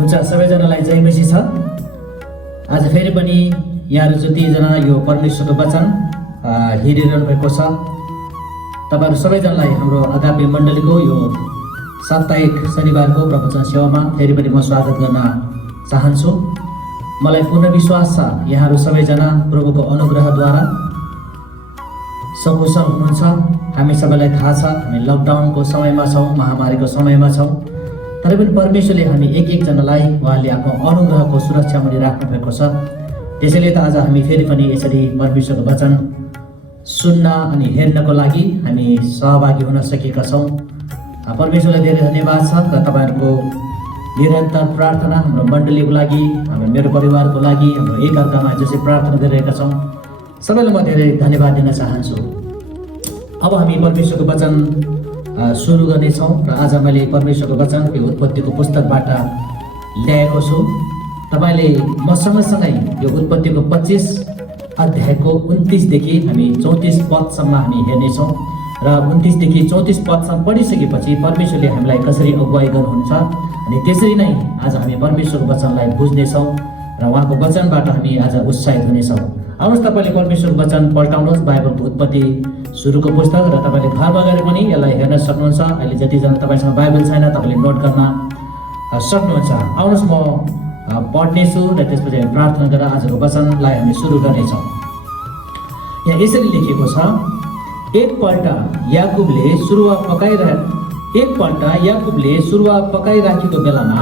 हुन्छ, सबैजनालाई जय मसी छ। आज फेरि पनि यहाँहरू जतिजना यो परमेश्वरको वचन हेरिरहनु भएको छ, तपाईँहरू सबैजनालाई हाम्रो अगापे मण्डलीको यो साप्ताहिक शनिबारको प्रवचन सेवामा फेरि पनि म स्वागत गर्न चाहन्छु। मलाई पूर्ण विश्वास छ यहाँहरू सबैजना प्रभुको अनुग्रहद्वारा सकुशल हुनुहुन्छ। हामी सबैलाई थाहा छ हामी लकडाउनको समयमा छौँ, महामारीको समयमा छौँ, तर पनि परमेश्वरले हामी एकजनालाई उहाँले आफ्नो अनुग्रहको सुरक्षामुनि राख्नु भएको छ। त्यसैले त आज हामी फेरि पनि यसरी परमेश्वरको वचन सुन्न अनि हेर्नको लागि हामी सहभागी हुन सकेका छौँ। परमेश्वरलाई धेरै धन्यवाद छ र तपाईँहरूको निरन्तर प्रार्थना हाम्रो मण्डलीको लागि, हाम्रो मेरो परिवारको लागि, हाम्रो एकअर्कामा जसरी प्रार्थना गरिरहेका छौँ, सबैलाई म धेरै धन्यवाद दिन चाहन्छु। अब हामी परमेश्वरको वचन सुरु गर्नेछौँ र आज मैले परमेश्वरको वचन यो उत्पत्तिको पुस्तकबाट ल्याएको छु। तपाईँले म सँगसँगै यो उत्पत्तिको 25 अध्यायको 29देखि हामी 34 पदसम्म हामी हेर्नेछौँ र 29देखि 34 पदसम्म पढिसकेपछि परमेश्वरले हामीलाई कसरी अगुवाई गर्नुहुन्छ अनि त्यसरी नै आज हामी परमेश्वरको वचनलाई बुझ्नेछौँ र उहाँको वचनबाट हामी आज उत्साहित हुनेछौँ। आउनुहोस् तपाईँले परमेश्वरको वचन पल्टाउनुहोस्, बाइबलको उत्पत्ति सुरुको पुस्तक, र तपाईँले घरमा गएर पनि यसलाई हेर्न सक्नुहुन्छ। अहिले जतिजना तपाईँसँग बाइबल छैन तपाईँले नोट गर्न सक्नुहुन्छ। आउनुहोस् म पढ्नेछु र त्यसपछि हामी प्रार्थना गरेर आजको वचनलाई हामी सुरु गर्नेछौँ। यहाँ यसरी लेखिएको छ, एकपल्ट याकुबले सुरुवा पकाइराखेको बेलामा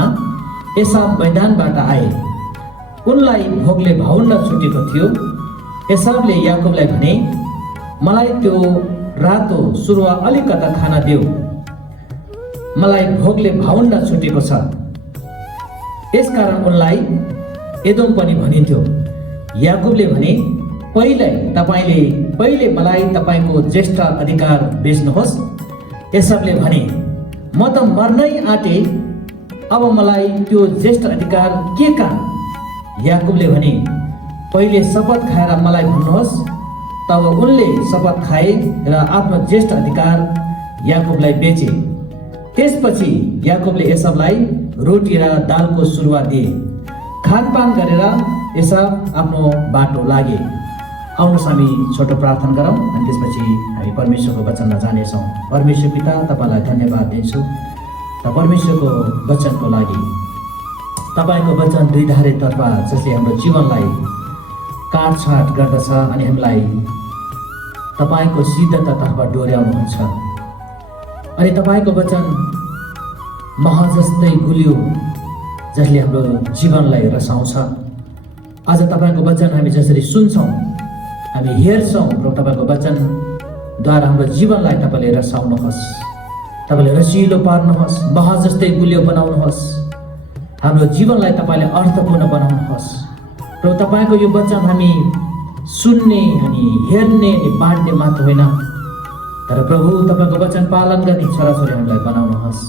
एसाव मैदानबाट आए। उनलाई भोकले भाउन्न छुटेको थियो। एसावले याकुबलाई भने, मलाई त्यो रातो सुरुवा अलिकता खान देऊ, मलाई भोकले भाउन्न छुटेको छ। यसकारण उनलाई एदोम पनि भनिन्थ्यो। याकुबले भने, पहिले मलाई तपाईँको ज्येष्ठ अधिकार बेच्नुहोस्। एसावले भने, म त मर्नै आँटे, अब मलाई त्यो ज्येष्ठ अधिकार के का? याकुबले भने, पहिले शपथ खाएर मलाई भन्नुहोस्। तब उनले शपथ खाए र आफ्नो ज्येष्ठ अधिकार याकुबलाई बेचे। त्यसपछि याकुबले एसावलाई रोटी र दालको सुरुवा दिए। खानपान गरेर एसाव आफ्नो बाटो लागे। आउनुहोस् हामी छोटो प्रार्थना गरौँ अनि त्यसपछि हामी परमेश्वरको वचनमा जानेछौँ। परमेश्वर पिता, तपाईँलाई धन्यवाद दिन्छु र परमेश्वरको वचनको लागि। तपाईँको वचन दुई धारे तर्फा जसले हाम्रो जीवनलाई काटछाट गर्दछ अनि हामीलाई तपाईँको सिद्धतातर्फ डोर्याउनुहुन्छ। अनि तपाईँको वचन मह जस्तै गुलियो जसले हाम्रो जीवनलाई रसाउँछ। आज तपाईँको वचन हामी जसरी सुन्छौँ, हामी हेर्छौँ र तपाईँको वचनद्वारा हाम्रो जीवनलाई तपाईँले रसाउनुहोस्, तपाईँले रसिलो पार्नुहोस्, मह जस्तै गुलियो बनाउनुहोस्, हाम्रो जीवनलाई तपाईँले अर्थपूर्ण बनाउनुहोस्। र तपाईँको यो वचन हामी सुन्ने अनि हेर्ने अनि बाँड्ने मात्र होइन, तर प्रभु तपाईँको वचन पालन गर्ने छोराछोरी हामीलाई बनाउनुहोस्।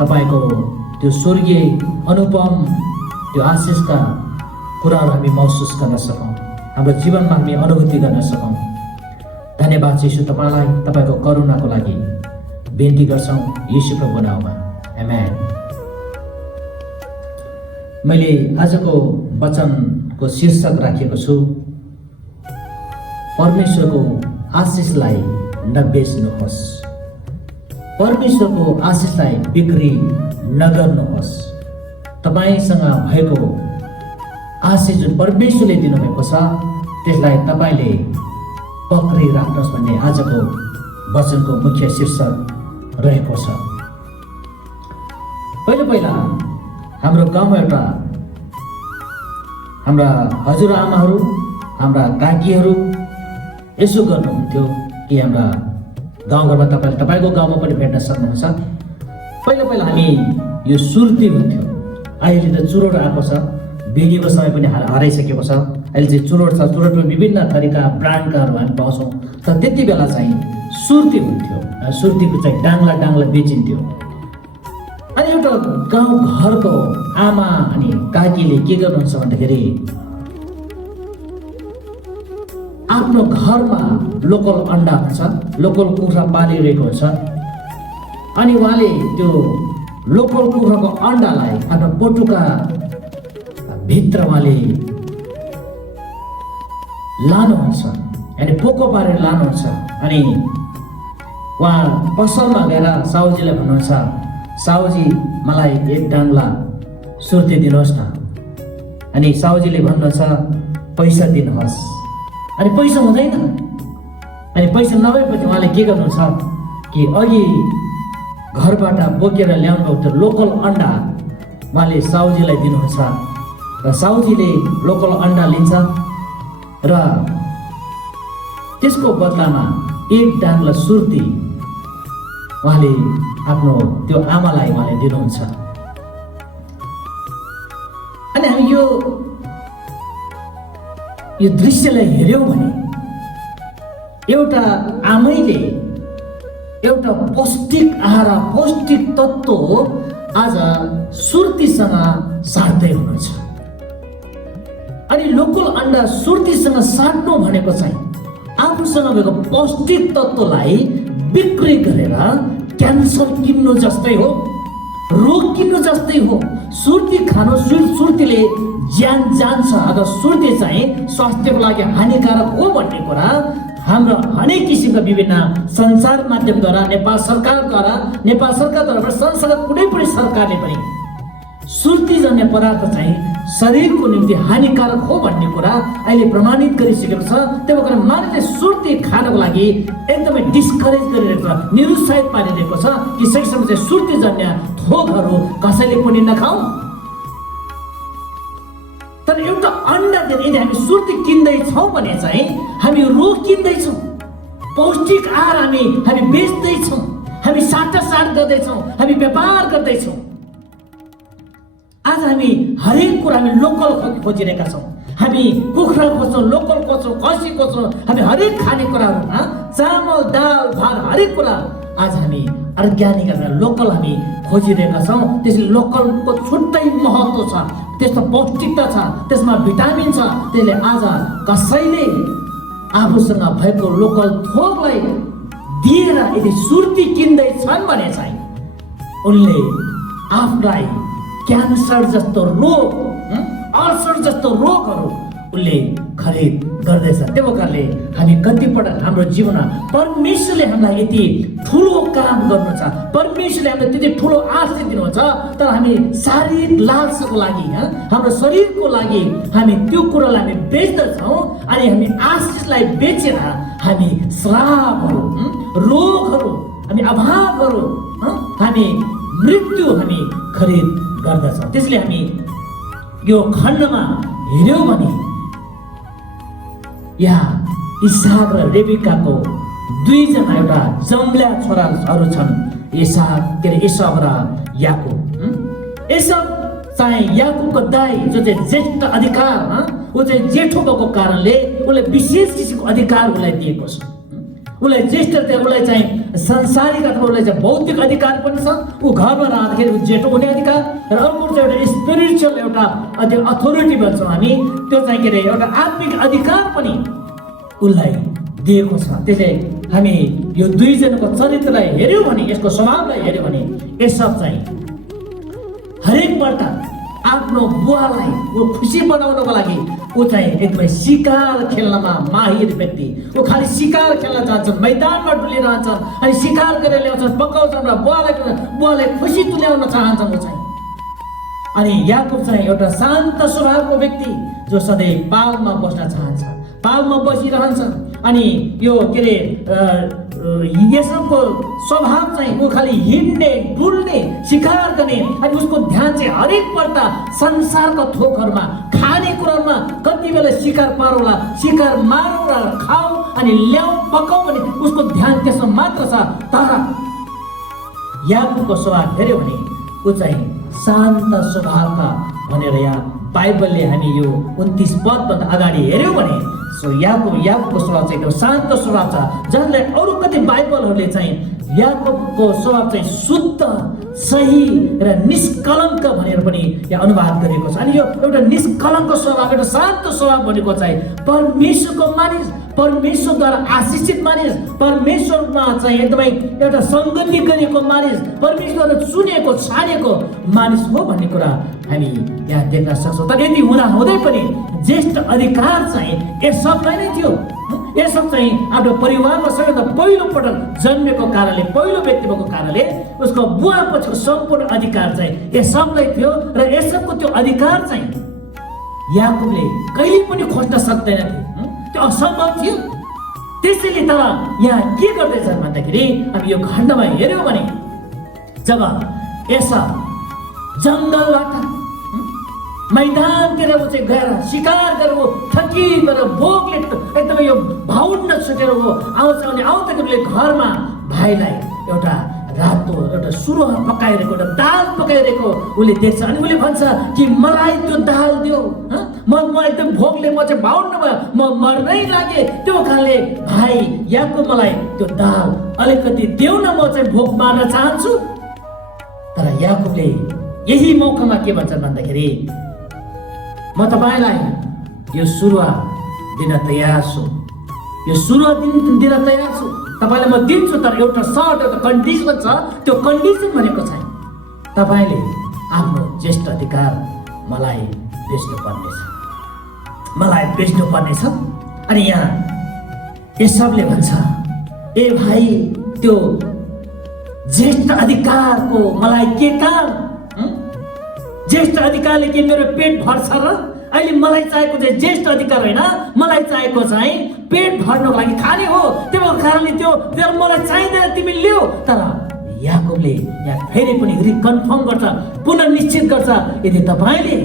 तपाईँको त्यो स्वर्गीय अनुपम त्यो आशिषका कुराहरू हामी महसुस गर्न सकौँ, हाम्रो जीवनमा हामी अनुभूति गर्न सकौँ। धन्यवाद यीशु तपाईँलाई, तपाईँको करुणाको लागि बिन्ती गर्छौँ यीशु प्रभुको नाममा, आमेन। मैले आजको वचनको शीर्षक राखेको छु, परमेश्वरको आशिषलाई नबेच्नुहोस्। परमेश्वरको आशिषलाई बिक्री नगर्नुहोस्। तपाईँसँग भएको आशिष जुन परमेश्वरले दिनुभएको छ त्यसलाई तपाईँले पक्रिराख्नुहोस् भन्ने आजको वचनको मुख्य शीर्षक रहेको छ। पहिला हाम्रो गाउँमा एउटा हाम्रा हजुरआमाहरू, हाम्रा काकीहरू यसो गर्नुहुन्थ्यो कि हाम्रा गाउँघरमा तपाईँको गाउँमा पनि भेट्न सक्नुहुन्छ। पहिला हामी यो सुर्ती हुन्थ्यो, अहिले त चुरोट आएको छ, बिनीको समय पनि हराइसकेको छ। अहिले चाहिँ चुरोट छ, चुरोटमा विभिन्न थरीका ब्रान्डकाहरू हामी पाउँछौँ, तर त्यति बेला चाहिँ सुर्ती हुन्थ्यो। सुर्तीको चाहिँ डाङ्ला बेचिन्थ्यो। अनि एउटा गाउँ घरको आमा अनि काकीले के गर्नुहुन्छ भन्दाखेरि आफ्नो घरमा लोकल अन्डा हुन्छ, लोकल कुखुरा पालिरहेको हुन्छ, अनि उहाँले त्यो लोकल कुखुराको अन्डालाई आफ्नो पटुका भित्र उहाँले लानुहुन्छ, अनि पोको पारेर लानुहुन्छ। अनि उहाँ पसलमा गएर साहुजीलाई भन्नुहुन्छ, साहुजी मलाई एक डाङ्ला सुर्ती दिनुहोस् न। अनि साहुजीले भन्नुहुन्छ, पैसा दिनुहोस्। अनि पैसा हुँदैन। अनि पैसा नभएपछि उहाँले के गर्नुहुन्छ कि अघि घरबाट बोकेर ल्याउनु त्यो लोकल अन्डा उहाँले साहुजीलाई दिनुहुन्छ र साहुजीले लोकल अन्डा लिन्छ र त्यसको बदलामा एक डाङ्ला सुर्ती उहाँले आफ्नो त्यो आमालाई उहाँले दिनुहुन्छ। अनि हामी यो दृश्यलाई हेर्यौँ भने एउटा आमैले एउटा पौष्टिक आहार, पौष्टिक तत्त्व आज सुर्तीसँग साट्दै हुनुहुन्छ। अनि लोकल अन्डा सुर्तीसँग साट्नु भनेको चाहिँ आफूसँग भएको पौष्टिक तत्त्वलाई बिक्री गरेर क्यान्सर किन्नु जस्तै हो, रोग किन्नु जस्तै हो। सुर्ती खानु, सुर्तीले ज्यान जान्छ, अगर सुर्ती चाहिँ स्वास्थ्यको लागि हानिकारक हो भन्ने कुरा हाम्रो हरेक किसिमका विभिन्न सञ्चार माध्यमद्वारा, नेपाल सरकारद्वारा संसारका कुनै पनि सरकारले पनि सुर्तीजन्य पदार्थ चाहिँ शरीरको निम्ति हानिकारक हो भन्ने कुरा अहिले प्रमाणित गरिसकेको छ। त्यही भएर मानिसले सुर्ती खानको लागि एकदमै डिस्करेज गरिरहेको छ, निरुत्साहित पारिरहेको छ कि सही समय चाहिँ सुर्तीजन्य थोकहरू कसैले पनि नखाऊ। तर एउटा अन्डा दिने यदि हामी सुर्ती किन्दैछौँ भने चाहिँ हामी रोग किन्दैछौँ, पौष्टिक आहार हामी बेच्दैछौँ, हामी साटासाट गर्दैछौँ, हामी व्यापार गर्दैछौँ। आज हामी हरेक कुरा हामी लोकल खोजिरहेका छौँ। हामी कुखुरा खोज्छौँ, लोकल खोज्छौँ, खसी खोज्छौँ, हामी हरेक खानेकुराहरूमा चामल, दाल, भात हरेक कुरा आज हामी अर्ग्यानिक लोकल हामी खोजिरहेका छौँ। त्यसले लोकलको छुट्टै महत्त्व छ, त्यसमा पौष्टिकता छ, त्यसमा भिटामिन छ। त्यसले आज कसैले आफूसँग भएको लोकल थोकलाई दिएर यदि सुर्ती किन्दैछन् भने चाहिँ उनले आफूलाई क्यान्सर जस्तो रोग, अल्सर जस्तो रोगहरू उनले खरिद गर्दैछ। त्यो कारणले हामी कतिपटक हाम्रो जीवनमा परमेश्वरले हामीलाई यति ठुलो काम गर्नु छ, परमेश्वरले हामीलाई त्यति ठुलो आशिष दिनुहुन्छ, तर हामी शारीरिक लालसाको लागि, हाम्रो शरीरको लागि हामी त्यो कुरालाई हामी बेच्दछौँ। अनि हामी आशिषलाई बेचेर हामी श्रापहरू, रोगहरू, हामी अभावहरू, हामी मृत्यु हामी खरिद गर्दछौँ। त्यसले हामी यो खण्डमा हेऱ्यौँ भने यहाँ इसाक र रेबिकाको दुईजना एउटा जम्ल्या छोराहरू छन्, एसाव र याकुब। एसाव चाहिँ याकुबको दाइ जो चाहिँ ज्येष्ठ अधिकार, ऊ चाहिँ जेठो भएको कारणले उसले विशेष किसिमको अधिकार उसलाई दिएको छ। उसलाई ज्येष्ठ, उसलाई चाहिँ संसारिक अथवा उसलाई चाहिँ भौतिक अधिकार पनि छ। ऊ घरमा रहँदाखेरि जेठो हुने अधिकार र अर्को चाहिँ एउटा स्पिरिचुअल एउटा अथोरिटी भन्छौँ हामी, त्यो चाहिँ के अरे एउटा आत्मिक अधिकार पनि उसलाई दिएको छ। त्यसले हामी यो दुईजनाको चरित्रलाई हेऱ्यौँ भने, यसको स्वभावलाई हेऱ्यौँ भने एसाव चाहिँ हरेक पल्ट आफ्नो बुवालाई खुसी बनाउनको लागि ऊ चाहिँ एकदमै शिकार खेल्नमा माहिर व्यक्ति। ऊ खालि शिकार खेल्न चाहन्छन्, मैदानमा डुलिरहन्छन्, अनि शिकार गरेर ल्याउँछन्, पकाउँछन् र बुवालाई खुसी तुल्याउन चाहन्छन् ऊ चाहिँ। अनि याकुब चाहिँ एउटा शान्त स्वभावको व्यक्ति जो सधैँ पालमा बस्न चाहन्छ, पालमा बसिरहन्छ। अनि यो के अरे एसावको स्वभाव चाहिँ ऊ खालि हिँड्ने, डुल्ने, शिकार गर्ने, अनि उसको ध्यान चाहिँ हरेक पल्ट संसारको थोकहरूमा, खाने कुरामा, कति बेला शिकार पारौँला, शिकार मारौँ र खाऊ अनि ल्याऊ पकाऊ भने उसको ध्यान त्यसमा मात्र छ। तर याकुबको स्वभाव हेऱ्यो भने ऊ चाहिँ शान्त स्वभावका भनेर यहाँ बाइबलले हामी यो 29 पदभन्दा अगाडि हेऱ्यौँ भने याकुबको स्वभाव चाहिँ एकदम शान्त स्वभाव छ, जसलाई अरू कति बाइबलहरूले चाहिँ याकुबको स्वभाव चाहिँ शुद्ध, सही र निष्कलङ्क भनेर पनि यहाँ अनुवाद गरेको छ। अनि यो एउटा निष्कलङ्क स्वभाव, एउटा शान्त स्वभाव भनेको चाहिँ परमेश्वरको मानिस, परमेश्वरद्वारा आशिषित मानिस, परमेश्वरमा चाहिँ एकदमै एउटा संगति गरेको मानिस, परमेश्वरले चुनेको छानेको मानिस हो भन्ने कुरा हामी यहाँ देख्न सक्छौँ। तर यदि हुँदा हुँदै पनि ज्येष्ठ अधिकार चाहिँ एसावलाई नै थियो। एसाव चाहिँ आफ्नो परिवारमा सबैभन्दा पहिलो पटक जन्मेको कारणले, पहिलो व्यक्ति भएको कारणले उसको बुवा पछिको सम्पूर्ण अधिकार चाहिँ एसावलाई थियो र एसावको त्यो अधिकार चाहिँ याकुबले कहिले पनि खोज्न सक्दैन थियो, त्यो असम्भव थियो। त्यसैले तर यहाँ के गर्दैछ भन्दाखेरि हामी यो खण्डमा हेर्यौँ भने जब एसाव जङ्गलबाट मैदानतिर ऊ चाहिँ गएर शिकार गरेर थकिएर भोकले एकदमै यो भाउन्न छुटेर ऊ आउँछ अनि आउँदाखेरि घरमा भाइलाई एउटा रातो एउटा सुरुवा पकाइरहेको एउटा दाल पकाइरहेको उसले देख्छ अनि उसले भन्छ कि मलाई त्यो दाल दियो, म एकदम भोकले म चाहिँ भाउन्न भयो, म मर्नै लागे, त्यो कारणले भाइ याकुब मलाई त्यो दाल अलिकति देऊ न, म चाहिँ भोक मार्न चाहन्छु। तर याकुबले यही मौकामा के भन्छ भन्दाखेरि म तपाईँलाई यो सुरुवा दिन तयार छु, यो सुरुवा दिन तयार छु, तपाईँलाई म दिन्छु, तर एउटा सर्ट एउटा कन्डिसन छ। त्यो कन्डिसन भनेको चाहिँ तपाईँले आफ्नो ज्येष्ठ अधिकार मलाई बेच्नु पर्नेछ। अनि यहाँ एसावले भन्छ ए भाइ त्यो ज्येष्ठ अधिकारको मलाई के काम? ज्येष्ठ अधिकारले के मेरो पेट भर्छ र? अहिले मलाई चाहिएको चाहिँ ज्येष्ठ अधिकार होइन, मलाई चाहिएको चाहिँ पेट भर्नको लागि खाने हो। त्यो कारणले त्यो मलाई चाहिँदैन, तिमी ल्याऊ। तर याकुबले यहाँ फेरि पनि रिकन्फर्म गर्छ, पुनः निश्चित गर्छ, यदि तपाईँले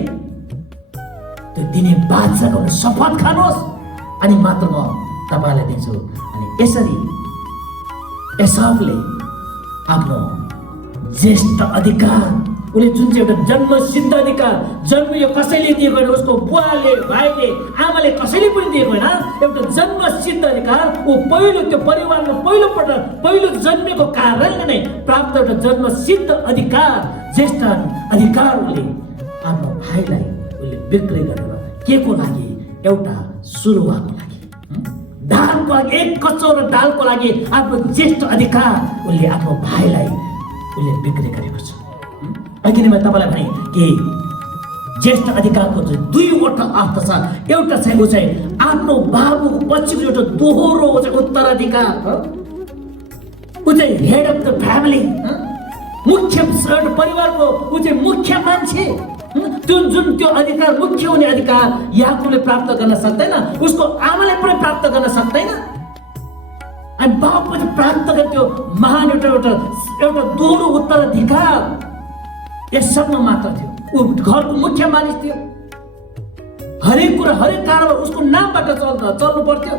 त्यो दिने बादशाह गर्नु शपथ खानुहोस् अनि मात्र म तपाईँलाई दिन्छु। अनि यसरी एसावले आफ्नो ज्येष्ठ अधिकार, उसले जुन चाहिँ एउटा जन्मसिद्ध अधिकार, जन्म यो कसैले दिएको होइन, उसको बुवाले भाइले आमाले कसैले पनि दिएको होइन, एउटा जन्मसिद्ध अधिकार ऊ पहिलो त्यो परिवारमा पहिलो जन्मेको कारणले नै प्राप्त एउटा जन्मसिद्ध अधिकार, ज्येष्ठ अधिकार उसले आफ्नो भाइलाई उसले बिक्री गरेर के को लागि? एउटा सुरुवाको लागि, दालको लागि, एक कचौरा दालको लागि आफ्नो ज्येष्ठ अधिकार उसले आफ्नो भाइलाई उसले बिक्री गरेको छ। अघि नै मैले तपाईँलाई भने कि ज्येष्ठ अधिकारको चाहिँ दुईवटा अर्थ छ। एउटा चाहिँ ऊ चाहिँ आफ्नो बाबुको पछिको एउटा दोहोरो उत्तराधिकार, ऊ चाहिँ हेड अफ द फ्यामिली, मुख्य परिवारको ऊ चाहिँ मुख्य मान्छे। जुन त्यो अधिकार, मुख्य हुने अधिकार याकुबले प्राप्त गर्न सक्दैन, उसको आमाले पनि प्राप्त गर्न सक्दैन। अनि बाबुले प्राप्त गर्ने त्यो महान एउटा दोहोरो उत्तराधिकार एसावमा मात्र थियो। ऊ घरको मुख्य मानिस थियो, हरेक कुरा हरेक कारोबार उसको नामबाट चल्नु पर्थ्यो।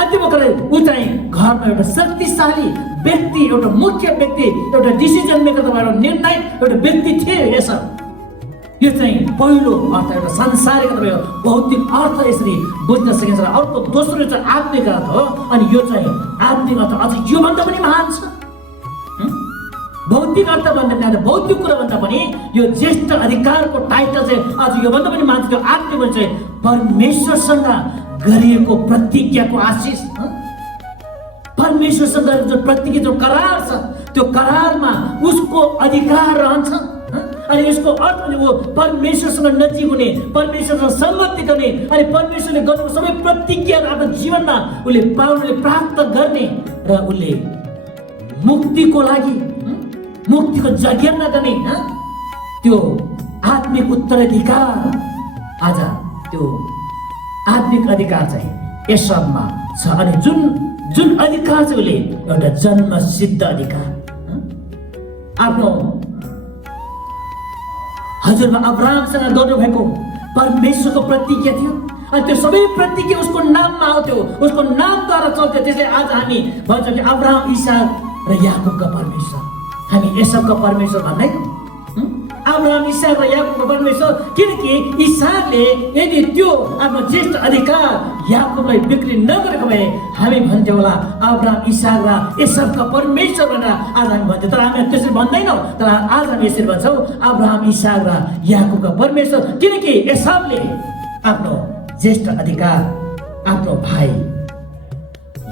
अन्तिम कुरा ऊ चाहिँ घरमा एउटा शक्तिशाली व्यक्ति, एउटा मुख्य व्यक्ति, एउटा डिसिजन मेकर, एउटा निर्णायक एउटा व्यक्ति थिए एसाव। यो चाहिँ पहिलो अर्थ एउटा सांसारिक अथवा भौतिक अर्थ यसरी बुझ्न सकिन्छ। अर्को दोस्रो चाहिँ आत्मिक अर्थ हो, अनि यो चाहिँ आत्मिक अर्थ अझ योभन्दा पनि महान छ। भौतिक अर्थ भन्दा भौतिक कुरा भन्दा पनि यो ज्येष्ठ अधिकारको टाइटल चाहिँ अझ योभन्दा पनि महान छ। त्यो आत्मिक चाहिँ परमेश्वरसँग गरिएको प्रतिज्ञाको आशिष, परमेश्वरसँग जो प्रतिज्ञा, जो करार छ, त्यो करारमा उसको अधिकार रहन्छ। अनि यसको अर्थ वो परमेश्वरसँग नजिक हुने, परमेश्वरसँग संगति गर्ने, अनि परमेश्वरले गर्नु सबै प्रतिज्ञा आफ्नो जीवनमा उसले पाउनुले प्राप्त गर्ने र उसले मुक्तिको लागि, मुक्तिको जगेर्ना गर्ने त्यो आत्मिक उत्तराधिकार, आज त्यो आत्मिक अधिकार चाहिँ एसावमा छ। अनि जुन अधिकार चाहिँ उसले एउटा जन्मसिद्ध अधिकार, आफ्नो हजुरबा अब्राहमसँग गर्नुभएको परमेश्वरको प्रतिज्ञा थियो। अनि त्यो सबै प्रतिज्ञा उसको नाममा आउँथ्यो, उसको नामद्वारा चल्थ्यो। त्यसले आज हामी भन्छौँ कि अब्राहम, इसाक र याकुबका परमेश्वर, हामी एसावका परमेश्वर भन्दैनौँ। अब्राहम, इसाक र याकुबका परमेश्वर, किनकि इसाकले यदि त्यो आफ्नो ज्येष्ठ अधिकार याकुबलाई बिक्री नगरेको भए हामी भन्थ्यौँ होला अब्राहम, इसाक र एसावका परमेश्वर भनेर आज हामी भन्थ्यौँ। तर हामी त्यसरी भन्दैनौँ। तर आज हामी यसरी भन्छौँ अब्राहम, इसाक र याकुबका परमेश्वर, किनकि एसावले आफ्नो ज्येष्ठ अधिकार आफ्नो भाइ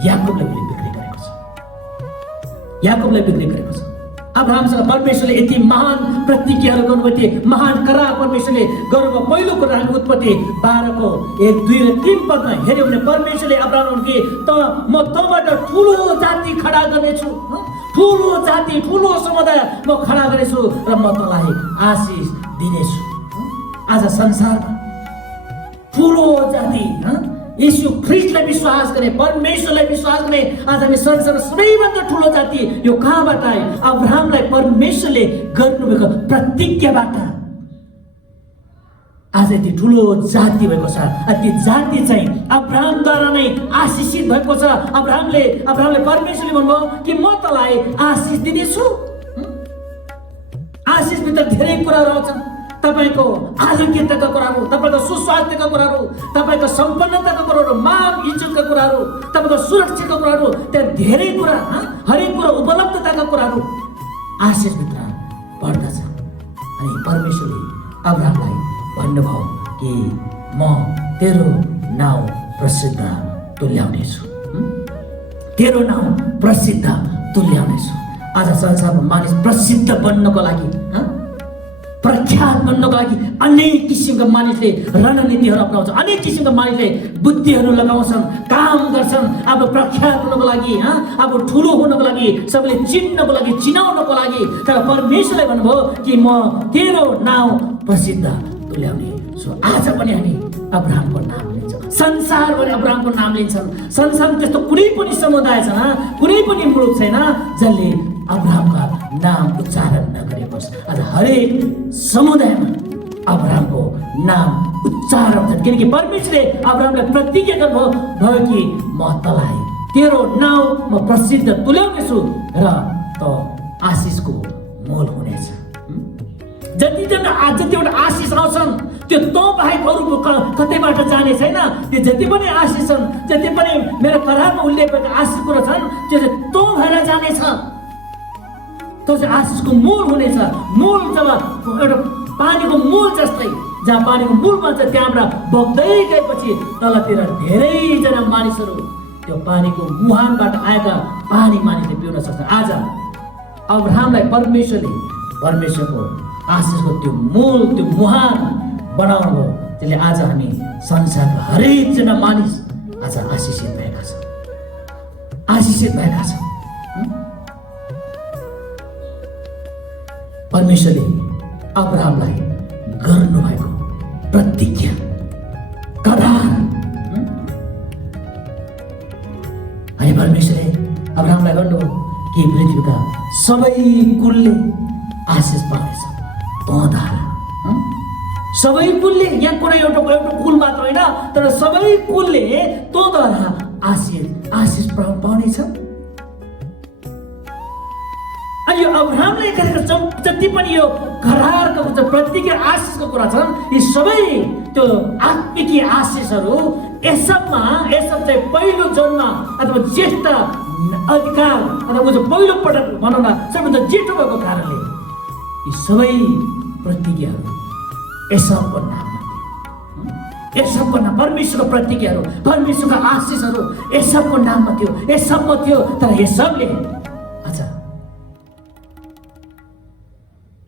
याकोबलाई बिक्री गरेको छ। याकोबलाई बिक्री गरेको छ। अब्राहमसँग परमेश्वरले यति महान प्रतिज्ञाहरू गर्नुभयो, थिए महान करार परमेश्वरले गर्नुभयो। पहिलो कुरा हामी उत्पत्ति 12 1 2 र 3 पदमा हेर्यो भने परमेश्वरले अब्राहमलाई के त म तँबाट ठुलो जाति खडा गर्नेछु, ठुलो जाति ठुलो समुदाय म खडा गर्नेछु र म तँलाई आशिष दिनेछु। आज संसारमा ठुलो जाति यीशु ख्रीष्टलाई विश्वास गर्ने, परमेश्वरलाई विश्वास गर्ने आज हामी संसारमा सबैभन्दा ठुलो जाति यो कहाँबाट आयो? अब्राहमलाई परमेश्वरले गर्नुभएको प्रतिज्ञाबाट आज यति ठुलो जाति भएको छ। ती जाति चाहिँ अब्राहमद्वारा नै आशिषित भएको छ। अब्राहमले परमेश्वरले भन्नुभयो कि म तँलाई आशिष दिनेछु। आशिषभित्र धेरै कुराहरू आउँछन्। तपाईको आरोग्यताका कुराहरू, तपाईको सुस्वास्थ्यका कुराहरू, तपाईको सम्पन्नताका कुराहरू, मान इज्जतका कुराहरू, तपाईको सुरक्षाका कुराहरू, त्यहाँ धेरै कुरा, हरेक कुरा उपलब्धताका कुराहरू आशिषभित्र पर्दछ। अनि परमेश्वरले अब्राहमलाई भन्नुभयो कि म तेरो नाउँ प्रसिद्ध तुल्याउनेछु, तेरो नाउँ प्रसिद्ध तुल्याउनेछु। आज संसारमा मानिस प्रसिद्ध बन्नको लागि, प्रख्यात बन्नको लागि अनेक किसिमका मानिसले रणनीतिहरू अपनाउँछ, अनेक किसिमका मानिसले बुद्धिहरू लगाउँछन्, काम गर्छन् अब प्रख्यात हुनको लागि, अब ठुलो हुनको लागि, सबैले चिन्नको लागि, चिनाउनको लागि। तर परमेश्वरले भन्नुभयो कि म तेरो नाउँ प्रसिद्ध तुल्याउने छु। आज पनि हामी अब्राहमको नाम लिन्छौँ, संसारभरि अब्राहमको नाम लिन्छन्। संसारमा त्यस्तो कुनै पनि समुदाय छैन, कुनै पनि मुलुक छैन जसले अब्राहमका नाम उच्चारण नगरेको छ। आज हरेक समुदायमा अब्राहमको नाम उच्चारण छ, किनकि परमेश्वरले अब्राहमलाई प्रतिज्ञा गर्नुभयो कि म तँलाई तेरो नाउँ म प्रसिद्ध तुल्याउनेछु र त आशिषको मोल हुनेछ। जतिवटा आशिष आउँछन् त्यो तँ बाहेक अरू कतैबाट जाने छैन। त्यो जति पनि आशिष छन्, जति पनि मेरो करारमा उल्लेखित आशिष कुरा छन्, त्यो चाहिँ तँ भएर जानेछ। त्यो चाहिँ आशिषको मूल हुनेछ। मूल जब एउटा पानीको मूल जस्तै, जहाँ पानीको मूलमा छ त्यहाँबाट बग्दै गएपछि तलतिर धेरैजना मानिसहरू त्यो पानीको मुहानबाट आएका पानी मानिसले पिउन सक्छ। आज अब्राहमलाई परमेश्वरको आशिषको त्यो मूल, त्यो मुहान बनाउनु हो। त्यसले आज हामी संसारका हरेकजना मानिस आज आशिषित भएका छौँ, आशिषित भएका छौँ। परमेश्वरले अब्राहमलाई गर्नुभएको प्रतिज्ञा, करार, अनि परमेश्वरले अब्राहमलाई गर्नुभयो कि पृथ्वीका सबै कुलले आशिष पाउनेछ तँद्वारा। सबै कुलले, यहाँ कुनै एउटा कुल मात्र होइन, तर सबै कुलले तँद्वारा आशिष पाउनेछ। अनि यो अब्राहमले गरेको जति पनि यो करारको प्रतिज्ञा आशिषको कुरा छन्, यी सबै त्यो आत्मिकी आशिषहरू एसब चाहिँ पहिलो जन्म अथवा ज्येष्ठ अधिकार अथवा पहिलो पटक भनौँ न सबैभन्दा जेठो भएको कारणले यी सबै प्रतिज्ञाहरू एसबको नाममा थियो। एसबको नाम, परमेश्वरको प्रतिज्ञाहरू, परमेश्वरको आशिषहरू एसबको नाममा थियो, एसबमा थियो। तर एसबले आज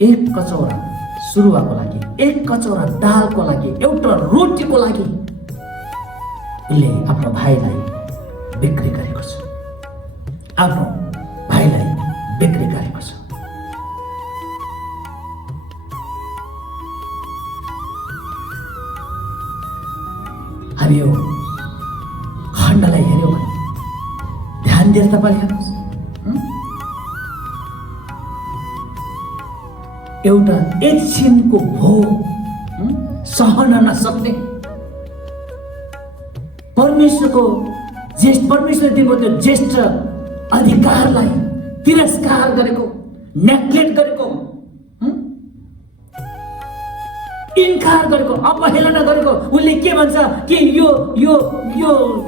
एक कचौरा सुरुवाको लागि, एक कचौरा दालको लागि, एउटा रोटीको लागि उसले आफ्नो भाइलाई बिक्री गरेको छ, आफ्नो भाइलाई बिक्री गरेको छ। हामी यो खण्डलाई हेऱ्यौँ भने ध्यान दिएर तपाईँले हेर्नुहोस्, एउटा एकछिनको भोग सहन नसक्ने परमेश्वरले दिएको त्यो ज्येष्ठ अधिकारलाई तिरस्कार गरेको, नेग्लेक्ट गरेको, इन्कार गरेको, अवहेलना गरेको। उसले के भन्छ कि यो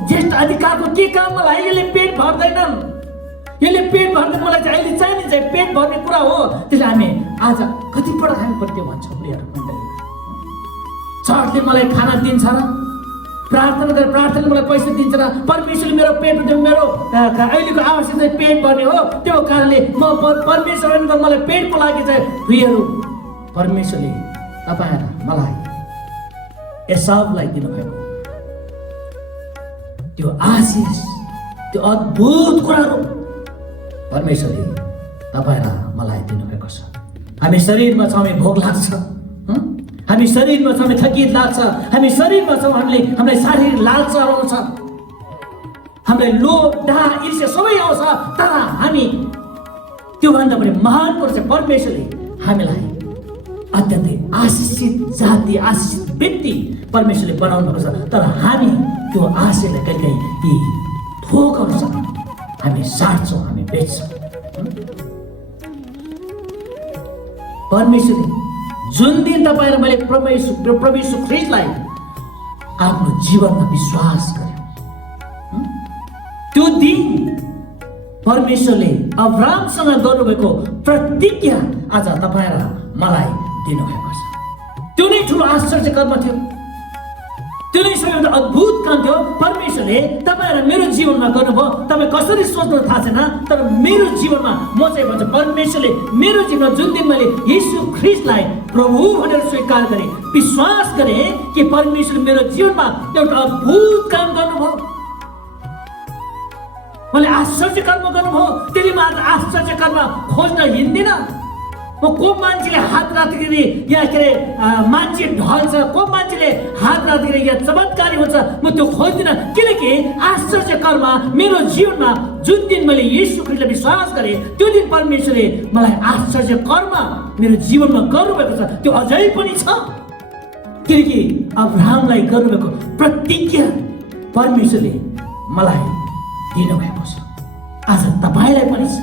ज्येष्ठ अधिकारको के काम मलाई, यसले पेट भर्दैनन्, यसले पेट भर्दैन, मलाई चाहिँ अहिले चाहिने चाहिँ पेट भर्ने कुरा हो। त्यसले हामी आज कतिपल्ट हामी पनि त्यो भन्छौँ, चर्चले मलाई खाना दिन्छ र प्रार्थना गरेर प्रार्थनाले मलाई पैसा दिन्छ र परमेश्वरले मेरो पेट मेरो अहिलेको आवश्यक चाहिँ पेट भर्ने हो। त्यो कारणले म परमेश्वरले मलाई पेटको लागि चाहिँ प्रियहरू परमेश्वरले तपाईँ मलाई एसावलाई दिनुभएको त्यो आशिष, त्यो अद्भुत कुराहरू परमेश्वरले तपाईँ र मलाई दिनुभएको छ। हामी शरीरमा छौँ, हामी भोक लाग्छ, हामी शरीरमा छौँ, हामी थकित लाग्छ, हामी शरीरमा छौँ, हामीलाई शारीरिक लालसा आउँछ, हामीलाई लोभ डाह ईर्ष्या सबै आउँछ। तर हामी त्योभन्दा पनि महान कुरो चाहिँ परमेश्वरले हामीलाई अत्यन्तै आशिषित जाति, आशिषित व्यक्ति परमेश्वरले बनाउनु भएको छ। तर हामी त्यो आशयलाई कहिलेकाहीँ यी थोकहरू हामी साट्छौँ, हामी बेच्छौँ। परमेश्वरले जुन दिन तपाईँ र मैले प्रभु यीशु ख्रीष्टलाई आफ्नो जीवनमा विश्वास गर्यो, त्यो दिन परमेश्वरले अब्राहमसँग गर्नुभएको प्रतिज्ञा आज तपाईँ र मलाई दिनुभएको छ। त्यो नै ठुलो आश्चर्य कर्म थियो, त्यो नै सबैभन्दा अद्भुत काम थियो। परमेश्वरले तपाईँ र मेरो जीवनमा गर्नुभयो। तपाईँ कसरी सोच्नु थाहा छैन, तर मेरो जीवनमा म चाहिँ भन्छ परमेश्वरले मेरो जीवनमा जुन दिन मैले यीशु ख्रीष्टलाई प्रभु भनेर स्वीकार गरेँ, विश्वास गरेँ कि परमेश्वरले मेरो जीवनमा एउटा अद्भुत काम गर्नुभयो, मैले आश्चर्य कर्म गर्नुभयो। त्यसले म आज आश्चर्य कर्म खोज्न हिँड्दिनँ। म को मान्छेले हात राख्दाखेरि या के अरे मान्छे ढल्छ, को मान्छेले हात राख्दाखेरि या चमत्कारी हुन्छ, म त्यो खोज्दिनँ। किनकि आश्चर्य कर्म मेरो जीवनमा जुन दिन मैले यीशु ख्रीष्टलाई विश्वास गरेँ, त्यो दिन परमेश्वरले मलाई आश्चर्य कर्म मेरो जीवनमा गर्नुभएको छ। त्यो अझै पनि छ, किनकि अब्राहमलाई गर्नुभएको प्रतिज्ञा परमेश्वरले मलाई दिनुभएको छ। आज तपाईँलाई पनि छ,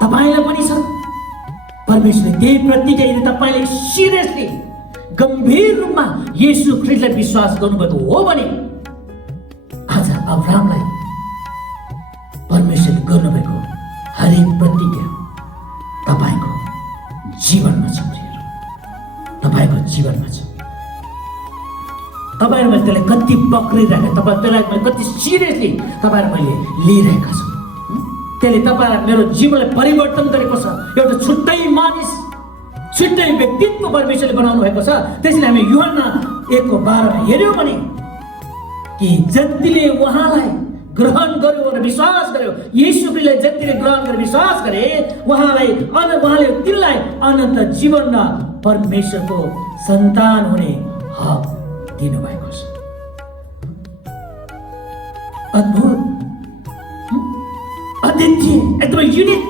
तपाईँलाई पनि छ। परमेश्वरले त्यही प्रतिज्ञा यदि तपाईँले सिरियसली गम्भीर रूपमा यीशु ख्रीष्टलाई विश्वास गर्नुभएको हो भने आज अब्राहमलाई परमेश्वरले गर्नुभएको हरेक प्रतिज्ञा तपाईँको जीवनमा छ, तपाईँको जीवनमा छ। तपाईँहरू मैले त्यसलाई कति पक्रिरहेको, तपाईँ त्यसलाई मैले कति सिरियसली तपाईँहरू मैले लिइरहेका छु। त्यसले तपाईँलाई मेरो जीवनलाई परिवर्तन गरेको छ। एउटा छुट्टै मानिस, छुट्टै व्यक्तित्व परमेश्वरले बनाउनु भएको छ। त्यसैले हामी यूहन्ना 1:12 हेऱ्यौँ भने कि जतिले उहाँलाई ग्रहण गर्यो र विश्वास गर्यो, यीशु ख्रीष्टलाई जतिले ग्रहण गरेर विश्वास गरे उहाँले तिनलाई अनन्त जीवन र परमेश्वरको सन्तान हुने हक दिनुभएको छ। अद्भुत, अद्वितीय, एकदमै युनिक।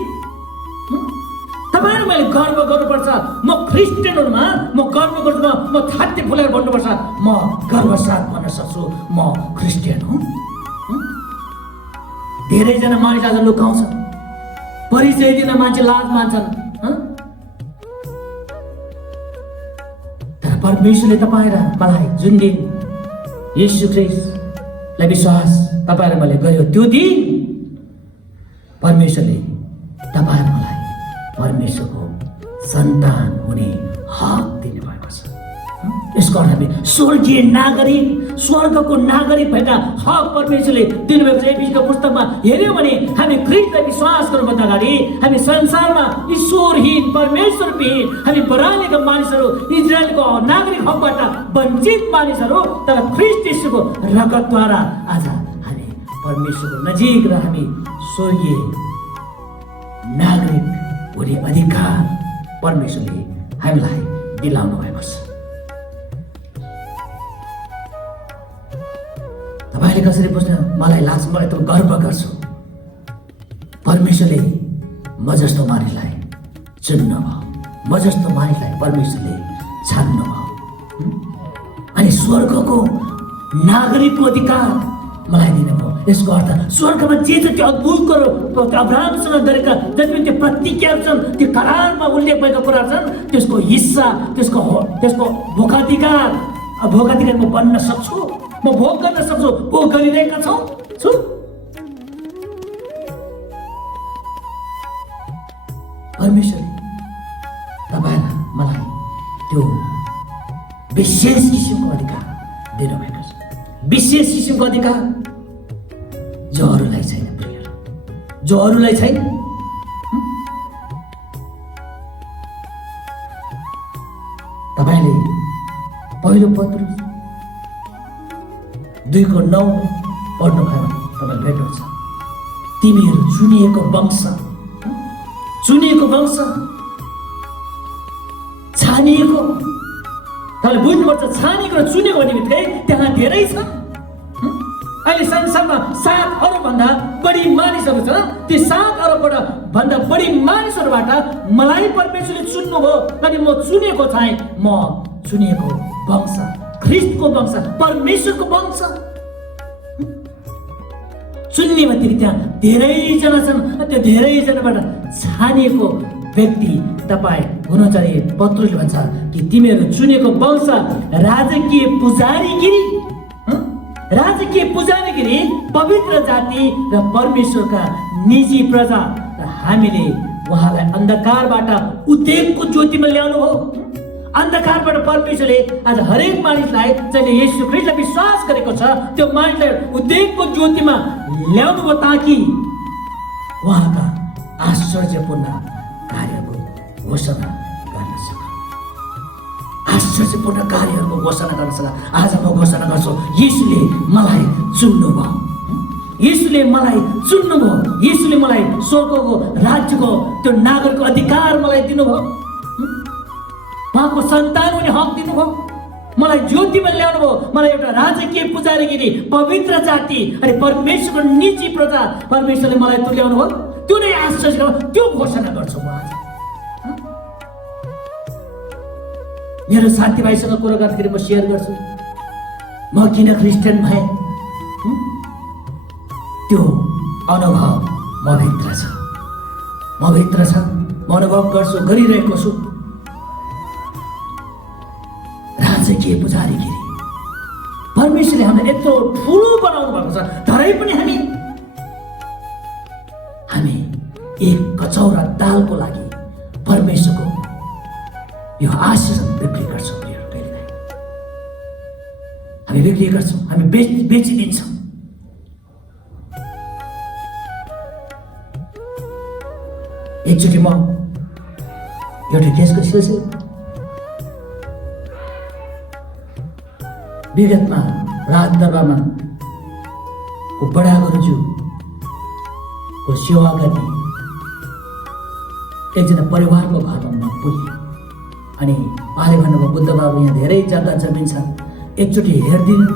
तपाईँहरू मैले गर्व गर्नुपर्छ। म क्रिस्चियनहरूमा म गर्व गर्छु, म छाती फुलाएर भन्नुपर्छ, म गर्वसाथ भन्न सक्छु म क्रिस्चियन हुँ। धेरैजना मानिस आज लुकाउँछ, परिचय दिन मान्छे लाज मान्छन्। तर परमेश्वरले तपाईँ र मलाई जुन दिन यीशु ख्रीष्टलाई विश्वास तपाईँ र मैले गर्यो, त्यो दिन परमेश्वरले तपाईँ र मलाई परमेश्वरको सन्तान हुने हक दिनुभएको छ। यसको अर्थ हामी स्वर्गीय नागरिक, स्वर्गको नागरिक भएका हक परमेश्वरले दिनुभएको छ। एफिसीको पुस्तकमा हेऱ्यौँ भने हामी ख्रीष्टलाई विश्वास गर्नुभन्दा अगाडि हामी संसारमा ईश्वरहीन, परमेश्वरविहीन, हामी बरालेका मानिसहरू, इजरायलको नागरिक हकबाट वञ्चित मानिसहरू। तर ख्रीष्ट यीशुको रगतद्वारा आज हामी परमेश्वरको नजिक र हामी स्वर्गीय नागरिक हुने अधिकार परमेश्वरले हामीलाई दिलाउनु भएको छ। तपाईँले कसरी बुझ्नु? मलाई लाग्छ, म एकदम गर्व गर्छु परमेश्वरले म जस्तो मानिसलाई चुन्नु भयो, म जस्तो मानिसलाई परमेश्वरले छान्नु भयो अनि स्वर्गको नागरिकको अधिकार मलाई दिनुभयो। यसको अर्थ स्वर्गमा जे जति अद्भुत कुरो अब्राहमसँग गरेका जति पनि त्यो प्रतिज्ञाहरू छन्, त्यो करारमा उल्लेख भएका कुराहरू छन्, त्यसको हिस्सा, त्यसको भोगाधिकार म बन्न सक्छु, म भोग गर्न सक्छु, भोग गरिरहेका छु। परमेश्वरले तपाईँलाई मलाई त्यो विशेष किसिमको अधिकार दिनुभएको छ। विशेष किसिमको अधिकार जो अरूलाई छैन प्रियहरू, जो अरूलाई छैन। तपाईले पहिलो पत्रुस 2:9 पढ्नु भयो भने तपाईलाई भेट्नुहुन्छ। तिमीहरू चुनिएको वंश, छानिएको। तपाईँले बुझ्नुपर्छ, छानिएको र चुनेको भन्ने बित्तिकै त्यहाँ धेरै छ। अहिले संसारमा 7 अरबभन्दा बढी मानिसहरू छन्। ती 7 अरबबाट भन्दा बढी मानिसहरूबाट मलाई परमेश्वरले चुन्नुभयो अनि म चुनेको चाहिँ, म चुनिएको वंश, ख्रिस्टको वंश, परमेश्वरको वंश। चुन्ने बित्तिकै त्यहाँ धेरैजना छन्। त्यो धेरैजनाबाट छानिएको व्यक्ति तपाईँ हुनुहुन्छ। अरे पत्रुसले भन्छ कि तिमीहरू चुनेको वंश, राजकीय पुजारीगिरी, पवित्र जाति र परमेश्वरका निजी प्रजा। र हामीले उहाँलाई अन्धकारबाट उद्धारको ज्योतिमा ल्याउनु हो। अन्धकारबाट परमेश्वरले आज हरेक मानिसलाई जसले येशू ख्रिस्टलाई विश्वास गरेको छ त्यो मानिसलाई उद्धारको ज्योतिमा ल्याउनु हो, ताकि उहाँका आश्चर्यपूर्ण कार्यको घोषणा गर्न सक। आश्चर्यपूर्ण कार्यहरूको घोषणा गर्न सक। आज म घोषणा गर्छु, येशूले मलाई चुन्नुभयो, येशूले मलाई चुन्नुभयो, येशूले मलाई स्वर्गको राज्यको त्यो नागरिकको अधिकार मलाई दिनुभयो, उहाँको सन्तान हुने हक दिनुभयो, मलाई ज्योतिमा ल्याउनु भयो, मलाई एउटा राजकीय पुजारीगिरी, पवित्र जाति अनि परमेश्वरको निजी प्रजा परमेश्वरले मलाई तुल्याउनु भयो। त्यो नै आश्चर्य, त्यो घोषणा गर्छु म आज। मेरो साथीभाइसँग कुरा गर्दाखेरि म सेयर गर्छु, म किन क्रिस्चियन भएँ, त्यो अनुभव म भित्र छ, म अनुभव गर्छु, गरिरहेको छु। राजकीय पुजारीगिरी, परमेश्वरले हामीलाई यत्रो ठुलो बनाउनु भएको छ, तरै पनि हामी एक कचौरा दालको लागि परमेश्वरको यो आशीष बिक्री गर्छौँ। हामी बिक्री गर्छौँ, हामी बेचिदिन्छौँ। एकचोटि म एउटा केसको सिलसिला विगतमा राजदरबारमा को बडा गुरुज्यूको सेवा गर्ने एकजना परिवारको घरमा म पुगेँ। अनि उहाँले भन्नुभयो, बुद्ध बाबु यहाँ धेरै जग्गा जमिन छ, एकचोटि हेरिदिनु न